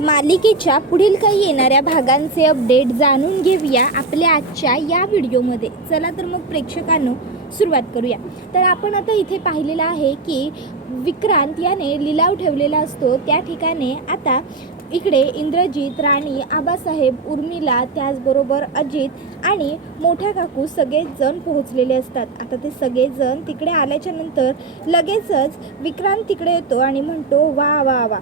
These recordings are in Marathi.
मालिकेच्या पुढील काही येणाऱ्या भागांचे अपडेट जाणून घेऊया आपल्या आजच्या या व्हिडिओमध्ये. चला तर मग प्रेक्षकांनो सुरुवात करूया. तर आपण आता इथे पाहिलेलं आहे की विक्रांत याने लिलाव ठेवलेला असतो. त्या ठिकाणी आता इकडे इंद्रजित, राणी, आबासाहेब, उर्मिला, त्याचबरोबर अजित आणि मोठ्या काकू सगळेच जण पोहोचलेले असतात. आता ते सगळेजण तिकडे आल्याच्या नंतर लगेचच विक्रांत तिकडे येतो आणि म्हणतो, वा वा वा,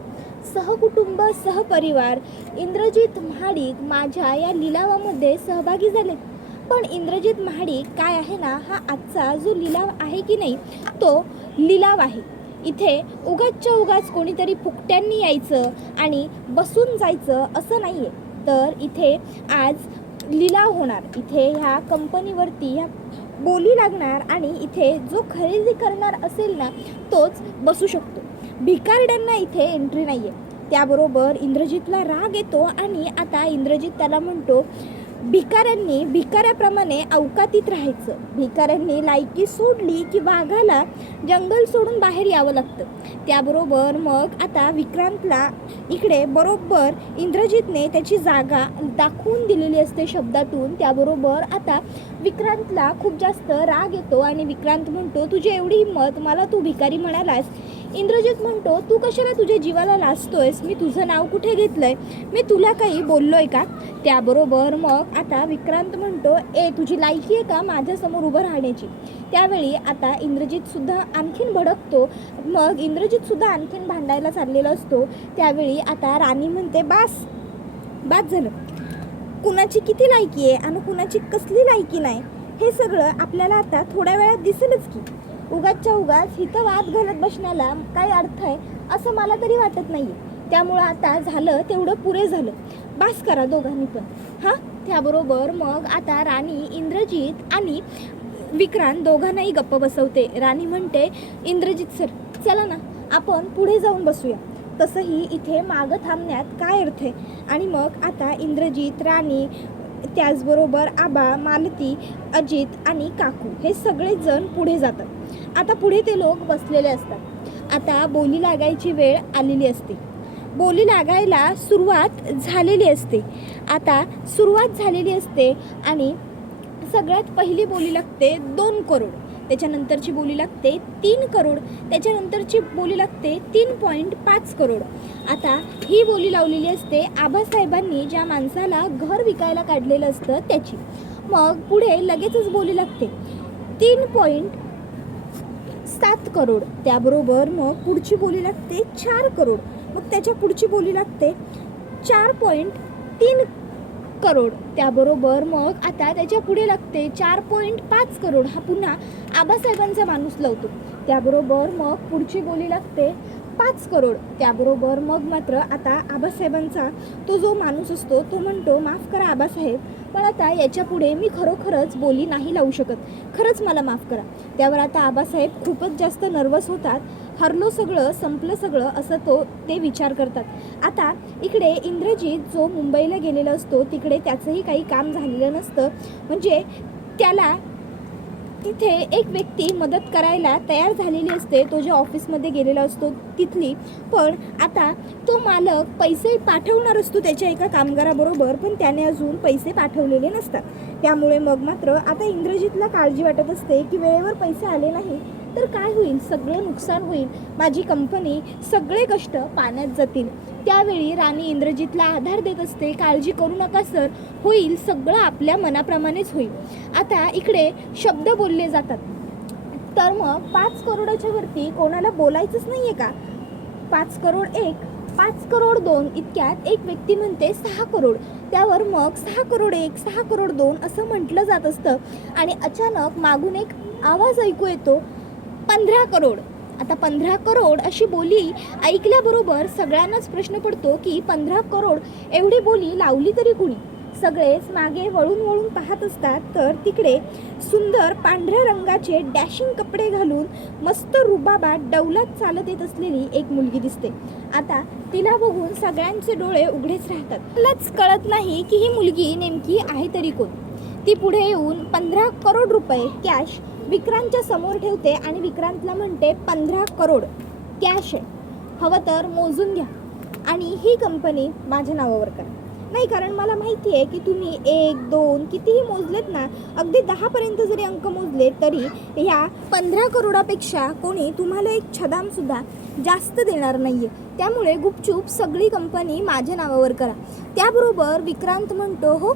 सहकुटुंब सहपरिवार इंद्रजित महाडिक माझ्या या लिलावामध्ये सहभागी झाले. पण इंद्रजित महाडिक काय आहे ना, हा आजचा जो लिलाव आहे की नाही तो लिलाव आहे. इथे उगाचच्या उगाच कोणीतरी फुकट्यांनी यायचं आणि बसून जायचं असं नाही आहे. तर इथे आज लिलाव होणार, इथे ह्या कंपनीवरती ह्या बोली लागणार आणि इथे जो खरेदी करणार असेल ना तोच बसू शकतो. भिकारड्यांना इथे एंट्री नाही आहे. त्याबरोबर इंद्रजितला राग येतो आणि आता इंद्रजित त्याला म्हणतो, भिकाऱ्यांनी भिकाऱ्याप्रमाणे अवकातीत राहायचं. भिकाऱ्यांनी लायकी सोडली की वाघाला जंगल सोडून बाहेर यावं लागतं. त्याबरोबर मग आता विक्रांतला इकडे बरोबर इंद्रजितने त्याची जागा दाखवून दिलेली असते शब्दातून. त्याबरोबर आता विक्रांतला खूप जास्त राग येतो आणि विक्रांत म्हणतो, तुझी एवढी हिंमत, मला तू भिकारी म्हणालास. इंद्रजित म्हणतो, तू कशाला तुझ्या जीवाला लाजतोयस? मी तुझं नाव कुठे घेतलंय? मी तुला काही बोललोय का? त्याबरोबर मग आता विक्रांत म्हणतो, तुझी लायकी आहे का माझ्यासमोर उभं राहण्याची? त्यावेळी आता इंद्रजितसुद्धा आणखीन भडकतो. मग इंद्रजितसुद्धा आणखीन भांडायला चाललेला असतो. त्यावेळी आता राणी म्हणते, बास झालं. कुणाची किती लायकी आहे आणि कुणाची कसली लायकी नाही हे सगळं आपल्याला आता थोड्या वेळात दिसेलच की. उगाचच्या उगाच इथं वाद घालत बसण्याला काही अर्थ आहे असं मला तरी वाटत नाही आहे. त्यामुळं आता झालं तेवढं पुरे झालं, बास करा दोघांनी पण. त्याबरोबर मग आता राणी इंद्रजित आणि विक्रांत दोघांनाही गप्प बसवते. राणी म्हणते, इंद्रजित सर चला ना आपण पुढे जाऊन बसूया, तसंही इथे मागं थांबण्यात काय अर्थ आहे? आणि मग आता इंद्रजित, राणी, त्याचबरोबर आबा, मालती, अजित आणि काकू हे सगळेजण पुढे जातात. आता पुढे ते लोक बसलेले असतात. आता बोली लागायची वेळ आलेली असते. बोली लागायला सुरुवात झालेली असते. आता सुरुवात झालेली असते आणि सगळ्यात पहिली बोली लागते 2 करोड. त्याच्यानंतरची बोली लागते 3 करोड. त्याच्यानंतरची बोली लागते 3.5 करोड. आता ही बोली लावलेली असते आबासाहेबांनी ज्या माणसाला घर विकायला काढलेलं असतं त्याची. मग पुढे लगेचच बोली लागते 3.7 करोड. त्याबरोबर मग पुढची बोली लागते 4 करोड. मग त्याच्या पुढची बोली लागते 4.3 करोड. त्याबरोबर मग आता त्याच्या पुढे लागते 4.5 करोड. हा पुन्हा आबासाहेबांचा माणूस लावतो. त्याबरोबर मग पुढची बोली लागते 5 करोड. त्याबरोबर मग मात्र आता आबासाहेबांचा तो जो माणूस असतो तो म्हणतो, माफ करा आबासाहेब, पण आता याच्या पुढे मी खरोखरच बोली नाही लावू शकत, खरंच मला माफ करा. त्यावर आता आबासाहेब खूपच जास्त नर्वस होतात. हरलो सगळं, संपलं सगळं असं ते विचार करतात. आता इकडे इंद्रजित जो मुंबईला गेलेला असतो तिकडे त्याचंही काही काम झालेलं नसतं. म्हणजे त्याला तिथे एक व्यक्ती मदत करायला तयार झालेली असते, तो जो ऑफिसमध्ये गेलेला असतो तिथली. पण आता तो मालक पैसे पाठवणार असतो त्याच्या एका कामगाराबरोबर, पण त्याने अजून पैसे पाठवलेले नसतात. त्यामुळे मग मात्र आता इंद्रजितला काळजी वाटत असते की वेळेवर पैसे आले नाही तर काय होईल, सगळं नुकसान होईल, माझी कंपनी, सगळे कष्ट पाण्यात जातील. त्यावेळी राणी इंद्रजितला आधार देत असते, काळजी करू नका सर, होईल सगळं आपल्या मनाप्रमाणेच होईल. आता इकडे शब्द बोलले जातात. तर मग 5 करोडाच्या वरती कोणाला बोलायचंच नाही आहे का? 5 करोड 1, 5 करोड 2 इतक्यात एक व्यक्ती म्हणते 6 करोड. त्यावर मग 6 करोड 1, 6 करोड 2 असं म्हटलं जात असतं आणि अचानक मागून एक आवाज ऐकू येतो, 15 करोड. आता 15 करोड अशी बोली ऐकल्याबरोबर सगळ्यांनाच प्रश्न पडतो की 15 करोड एवढी बोली लावली तरी कुणी? सगळेच मागे वळून वळून पाहत असतात. तर तिकडे सुंदर पांढऱ्या रंगाचे डॅशिंग कपडे घालून मस्त रुबाबात डौलात चालत येत असलेली एक मुलगी दिसते. आता तिला बघून सगळ्यांचे डोळे उघडेच राहतात. मलाच कळत नाही की ही मुलगी नेमकी आहे तरी कोण. ती पुढे येऊन 15 करोड रुपये कॅश विक्रांतच्या समोर ठेवते आणि विक्रांतला म्हणते, 15 करोड कॅश आहे, हवं तर मोजून घ्या. आणि ही कंपनी माझ्या नावावर करा. नाही, कारण मला माहिती आहे की तुम्ही 1, 2 कितीही मोजलेत ना, अगदी 10पर्यंत जरी अंक मोजले तरी ह्या 15 करोडापेक्षा कोणी तुम्हाला एक छदामसुद्धा जास्त देणार नाही आहे. त्यामुळे गुपचूप सगळी कंपनी माझ्या नावावर करा. त्याबरोबर विक्रांत म्हणतो, हो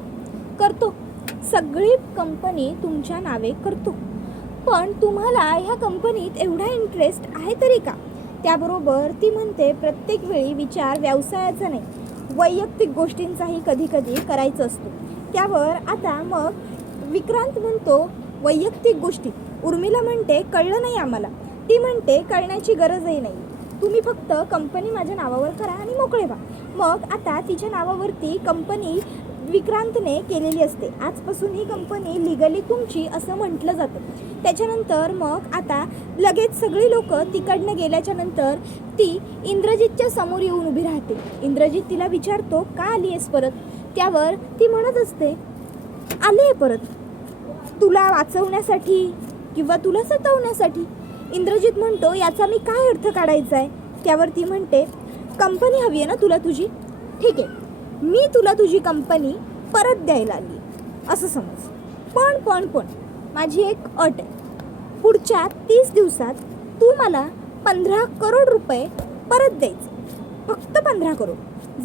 करतो, सगळी कंपनी तुमच्या नावे करतो, पण तुम्हाला ह्या कंपनीत एवढा इंटरेस्ट आहे तरी का? त्याबरोबर ती म्हणते, प्रत्येक वेळी विचार व्यवसायाचा नाही, वैयक्तिक गोष्टींचाही कधी कधी करायचं असतो. त्यावर आता मग विक्रांत म्हणतो, वैयक्तिक गोष्टी? उर्मिला म्हणते, कळलं नाही आम्हाला. ती म्हणते, कळण्याची गरजही नाही, तुम्ही फक्त कंपनी माझ्या नावावर करा आणि मोकळे व्हा. मग आता तिच्या नावावरती कंपनी विक्रांतने केलेली असते. आजपासून ही कंपनी लिगली तुमची असं म्हटलं जातं. त्याच्यानंतर मग आता लगेच सगळी लोक तिकडनं गेल्याच्या नंतर ती इंद्रजितच्या समोर येऊन उभी राहते. इंद्रजित तिला विचारतो, का आली आहेस परत? त्यावर ती म्हणत असते, आले आहे परत तुला वाचवण्यासाठी किंवा तुला सतावण्यासाठी. इंद्रजित म्हणतो, याचा मी काय अर्थ काढायचा आहे? त्यावर ती म्हणते, कंपनी हवी आहे ना तुला तुझी? ठीक आहे, मी तुला तुझी कंपनी परत द्यायला आली असं समज. पण माझी एक अट आहे, पुढच्या 30 दिवसात तू मला 15 करोड रुपये परत द्यायचे, फक्त 15 करोड.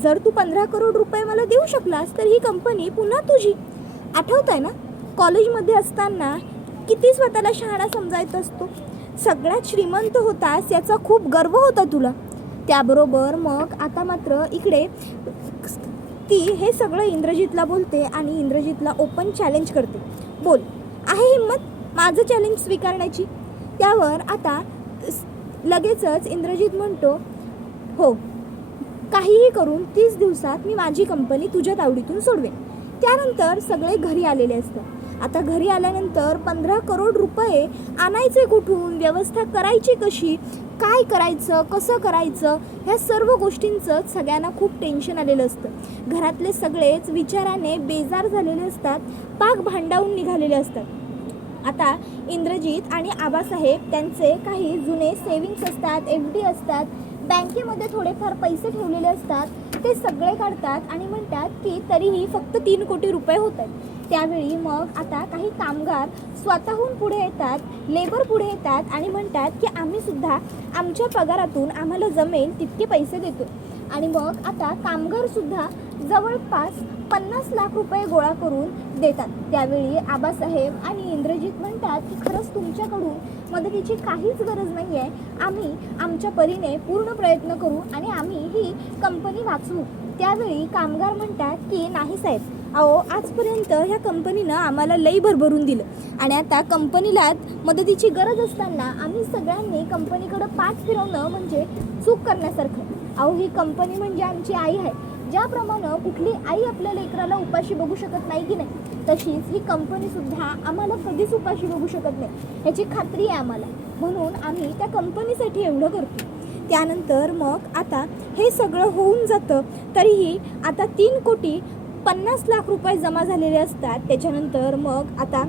जर तू 15 करोड रुपये मला देऊ शकलास तर ही कंपनी पुन्हा तुझी. आठवत आहे ना, कॉलेजमध्ये असताना किती स्वतःला शहाणा समजायचा असतो, सगळ्यात श्रीमंत होतास याचा खूप गर्व होता तुला. त्याबरोबर मग आता मात्र इकडे ती हे सगळं इंद्रजितला बोलते आणि इंद्रजितला ओपन चॅलेंज करते, बोल, आहे हिम्मत माझं चॅलेंज स्वीकारण्याची? त्यावर आता लगेचच इंद्रजित म्हणतो, हो, काहीही करून 30 दिवसात मी माझी कंपनी तुझ्या तावडीतून सोडवेन. त्यानंतर सगळे घरी आलेले असतात. आता घरी आल्यानंतर 15 करोड रुपये आणायचे कुठून, व्यवस्था करायची कशी, काय करायचं, कसं करायचं, ह्या सर्व गोष्टींचं सगळ्यांना खूप टेन्शन आलेलं असतं. घरातले सगळेच विचाराने बेजार झालेले असतात, पाक भांडावून निघालेले असतात. आता इंद्रजित आणि आबासाहेब त्यांचे काही जुने सेविंग्स असतात, FD असतात, बँकेमध्ये थोडेफार पैसे ठेवलेले असतात, ते सगळे काढतात आणि म्हणतात की तरीही फक्त 3 कोटी रुपये होत आहेत. त्यावेळी मग आता काही कामगार स्वतःहून पुढे येतात, लेबर पुढे येतात आणि म्हणतात की आम्हीसुद्धा आमच्या पगारातून आम्हाला जमेल तितके पैसे देतो. आणि मग आता कामगारसुद्धा जवळपास 50 लाख रुपये गोळा करून देतात. त्यावेळी आबासाहेब आणि इंद्रजित म्हणतात की खरंच तुमच्याकडून मदतीची काहीच गरज नाही आहे, आम्ही आमच्या परीने पूर्ण प्रयत्न करू आणि आम्ही ही कंपनी वाचवू. त्यावेळी कामगार म्हणतात की नाही साहेब, अहो आजपर्यंत ह्या कंपनीनं आम्हाला लई भरभरून दिलं आणि आता कंपनीला मदतीची गरज असताना आम्ही सगळ्यांनी कंपनीकडं पाठ फिरवणं म्हणजे चूक करण्यासारखं. अहो ही कंपनी म्हणजे आमची आई आहे. ज्याप्रमाणे कुठली आई आपल्या लेकराला उपाशी बघू शकत नाही की नाही, तशीच ही कंपनीसुद्धा आम्हाला कधीच उपाशी बघू शकत नाही, ह्याची खात्री आहे आम्हाला. म्हणून आम्ही त्या कंपनीसाठी एवढं करतो. त्यानंतर मग आता हे सगळं होऊन जातं. तरीही आता 3 कोटी 50 लाख रुपये जमा झालेले असतात. त्याच्यानंतर मग आता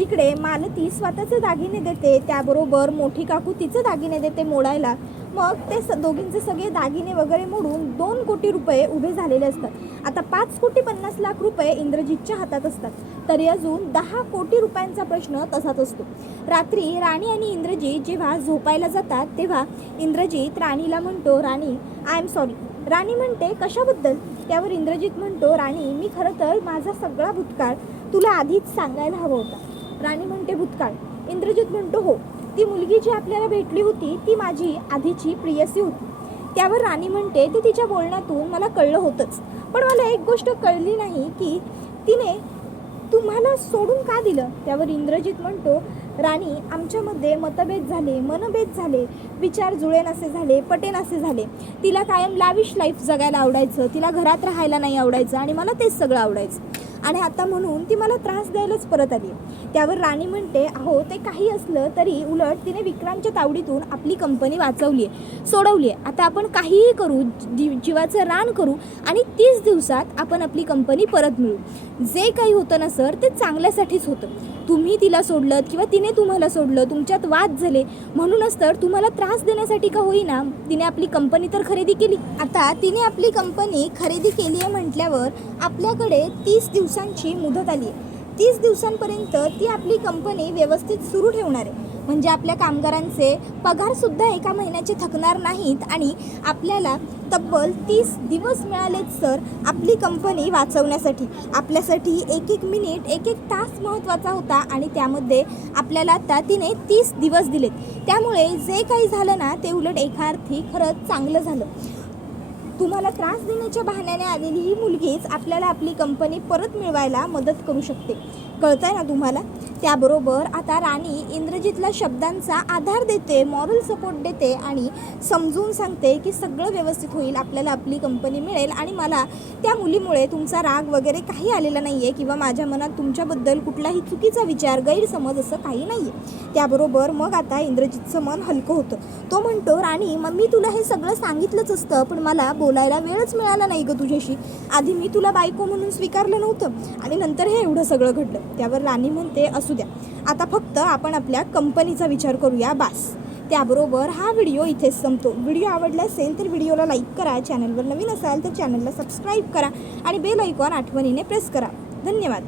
इकडे मालती स्वतःचे दागिने देते, त्याबरोबर मोठी काकू तिचे दागिने देते मोडायला. मग ते दोघींचे सगळे दागिने वगैरे मोडून 2 कोटी रुपये उभे झालेले असतात. आता 5 कोटी 50 लाख रुपये इंद्रजितच्या हातात असतात, तरी अजून 10 कोटी रुपयांचा प्रश्न तसाच असतो. रात्री राणी आणि इंद्रजित जेव्हा झोपायला जातात तेव्हा इंद्रजित राणीला म्हणतो, राणी आय एम सॉरी. राणी म्हणते, कशाबद्दल? त्यावर इंद्रजित म्हणतो, राणी मी खरं तर माझा सगळा भूतकाळ तुला आधीच सांगायला हवा होता. राणी म्हणते, भूतकाळ? इंद्रजित म्हणतो, हो, ती मुलगी जी आपल्याला भेटली होती ती माझी आधीची प्रियसी होती. त्यावर राणी म्हणते, ते तिच्या बोलण्यातून मला कळलं होतंच, पण मला एक गोष्ट कळली नाही की तिने तुम्हाला सोडून का दिलं? त्यावर इंद्रजित म्हणतो, राणी आमच्यामध्ये मतभेद झाले, मनभेद झाले, विचार जुळेनासे झाले, पटेनासे झाले. तिला कायम लाविश लाईफ जगायला आवडायचं, तिला घरात राहायला नाही आवडायचं आणि मला तेच सगळं आवडायचं. आणि आता म्हणून ती मला त्रास द्यायलाच परत आली. त्यावर राणी म्हणते, अहो ते काही असलं तरी उलट तिने विक्रांतच्या तावडीतून आपली कंपनी वाचवली आहे, सोडवली आहे. आता आपण काहीही करू, जीवाचं रान करू आणि 30 दिवसात आपण आपली कंपनी परत मिळू. जे काही होतं ना सर, ते चांगल्यासाठीच होतं. तुम्ही तिला सोडलं किंवा तिने तुम्हाला सोडलं, तुमच्यात वाद झाले म्हणूनच तर तुम्हाला त्रास देण्यासाठी का होईना तिने आपली कंपनी तर खरेदी केली. आता तिने आपली कंपनी खरेदी केली आहे म्हटल्यावर आपल्याकडे 30 दिवसांची मुदत आली आहे. 30 दिवसांपर्यंत ती आपली कंपनी व्यवस्थित सुरू ठेवणार आहे. म्हणजे आपल्या कामगारांचे पगारसुद्धा एका महिन्याचे थकणार नाहीत आणि आपल्याला तब्बल 30 दिवस मिळालेत सर आपली कंपनी वाचवण्यासाठी. आपल्यासाठी एक एक मिनिट, एक एक तास महत्त्वाचा होता आणि त्यामध्ये आपल्याला आता तिने 30 दिवस दिलेत. त्यामुळे जे काही झालं ना ते उलट एका अर्थी खरंच चांगलं झालं. तुम्हाला त्रास देण्याच्या बहाण्याने आलेली ही मुलगीच आपल्याला आपली कंपनी परत मिळवायला मदत करू शकते. कळतंय ना तुम्हाला? त्याबरोबर आता राणी इंद्रजितला शब्दांचा आधार देते, मॉरल सपोर्ट देते आणि समजून सांगते की सगळं व्यवस्थित होईल, आपल्याला आपली कंपनी मिळेल आणि मला त्या मुलीमुळे तुमचा राग वगैरे काही आलेला नाही आहे किंवा माझ्या मनात तुमच्याबद्दल कुठलाही चुकीचा विचार, गैरसमज असं काही नाही आहे. त्याबरोबर मग आता इंद्रजितचं मन हलकं होतं. तो म्हणतो, राणी मग मी तुला हे सगळं सांगितलंच असतं, पण मला बोलायला वेळच मिळाला नाही गं तुझ्याशी. आधी मी तुला बायको म्हणून स्वीकारलं नव्हतं आणि नंतर हे एवढं सगळं घडलं. त्यावर राणी म्हणते, असू द्या, आता फक्त आपण आपल्या कंपनीचा विचार करूया, बास. त्याबरोबर हा व्हिडिओ इथेच संपतो. व्हिडिओ आवडला असेल तर व्हिडिओला लाईक करा, चॅनलवर नवीन असाल तर चॅनलला सबस्क्राईब करा आणि बेल आयकॉन आठवणीने प्रेस करा. धन्यवाद.